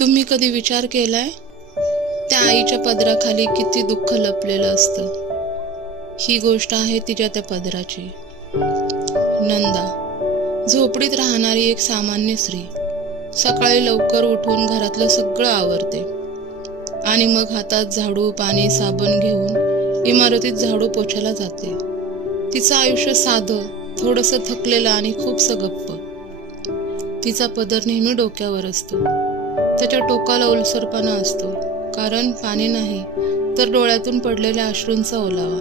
तुम्ही कधी विचार केलाय त्या आईच्या पदराखाली किती दुःख लपलेलं असतं? ही गोष्ट आहे तिच्या त्या पदराची. नंदा, झोपडीत राहणारी एक सामान्य स्त्री, सकाळी लवकर उठून घरातलं सगळं आवरते आणि मग हातात झाडू, पाणी, साबण घेऊन इमारतीत झाडू पोछायला जाते. तिचं आयुष्य साधं, थोडंसं थकलेलं आणि खूपसं गप्प. तिचा पदर नेहमी डोक्यावर असतो. त्याच्या टोकाला ओलसरपणा असतो, कारण पाणी नाही तर डोळ्यातून पडलेल्या अश्रूंचा ओलावा.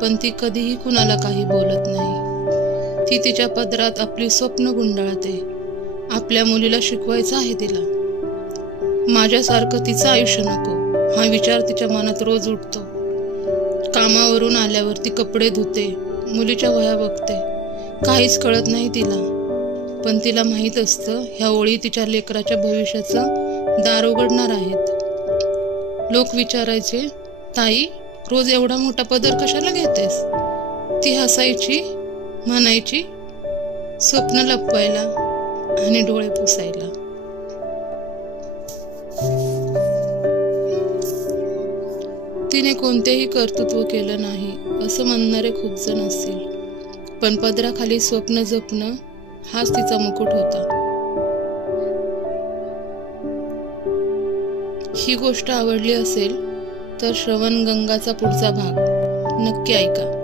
पण ती कधीही कुणाला काही बोलत नाही. ती तिच्या पदरात आपली स्वप्न गुंडाळते. आपल्या मुलीला शिकवायचं आहे तिला. माझ्यासारखं तिचं आयुष्य नको, हा विचार तिच्या मनात रोज उठतो. कामावरून आल्यावर ती कपडे धुते, मुलीच्या वह्या बघते. काहीच कळत नाही तिला, पण तिला माहीत असतं ह्या ओळी तिच्या लेकराच्या भविष्याचं दार उघडणार आहेत. लोक विचारायचे, ताई, रोज एवढा मोठा पदर कशाला घेतेस? ती हसायची, म्हणायची, स्वप्न लपवायला आणि डोळे पुसायला. तिने कोणतेही कर्तृत्व केलं नाही असं म्हणणारे खूप जण असतील, पण पदराखाली स्वप्न जपणं हाच तिचा मुकुट होता. ही गोष्ट आवडली असेल तर श्रवणगंगाचा पुढचा भाग नक्की ऐका.